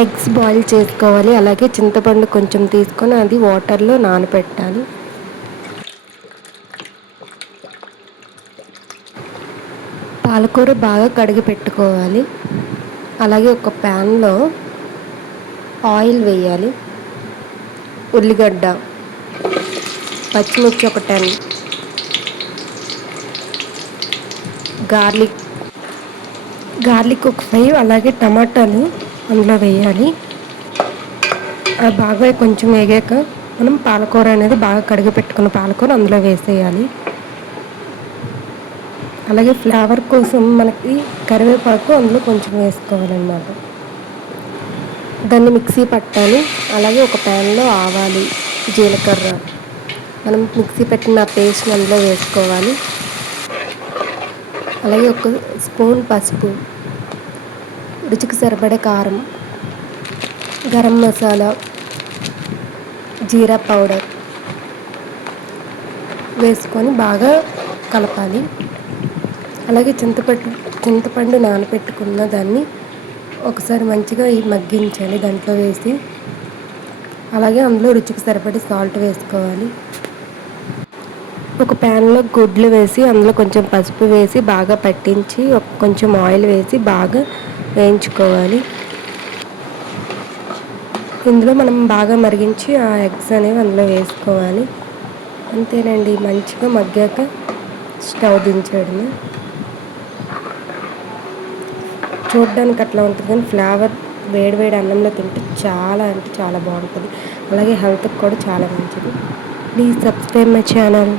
Eggs boil చేసుకోవాలి. అలాగే చింతపండు కొంచెం తీసుకొని అది వాటర్లో నానబెట్టాలి. పాలకూర బాగా కడిగి పెట్టుకోవాలి. అలాగే ఒక ప్యాన్లో ఆయిల్ వేయాలి. ఉల్లిగడ్డ, పచ్చిమిర్చి ఒక 10, గార్లిక్ ఒక 5, అలాగే టమాటాలు అందులో వేయాలి. అది బాగా కొంచెం వేగాక మనం పాలకూర అనేది బాగా కడిగి పెట్టుకున్న పాలకూర అందులో వేసేయాలి. అలాగే ఫ్లేవర్ కోసం మనకి కరివేపాకు అందులో కొంచెం వేసుకోవాలన్నమాట. దాన్ని మిక్సీ పట్టాలి. అలాగే ఒక ప్యాన్లో ఆవాలు, జీలకర్ర, మనం మిక్సీ పెట్టిన పేస్ట్ అందులో వేసుకోవాలి. అలాగే ఒక స్పూన్ పసుపు, రుచికి సరిపడే కారం, గరం మసాలా, జీరా పౌడర్ వేసుకొని బాగా కలపాలి. అలాగే చింతపండు నానబెట్టుకున్న దాన్ని ఒకసారి మంచిగా మగ్గించాలి దాంట్లో వేసి. అలాగే అందులో రుచికి సరిపడే సాల్ట్ వేసుకోవాలి. ఒక ప్యాన్లో గుడ్లు వేసి అందులో కొంచెం పసుపు వేసి బాగా పట్టించి కొంచెం ఆయిల్ వేసి బాగా వేయించుకోవాలి. ఇందులో మనం బాగా మరిగించి ఆ ఎగ్స్ అనేవి అందులో వేసుకోవాలి. అంతేనండి, మంచిగా మగ్గాక స్టవ్ దించేయడమే. చూడడానికి అట్లా ఉంటుంది కానీ ఫ్లేవర్ వేడి అన్నంలో తింటే చాలా అంటే చాలా బాగుంటుంది. అలాగే హెల్త్కి కూడా చాలా మంచిది. Please subscribe my channel.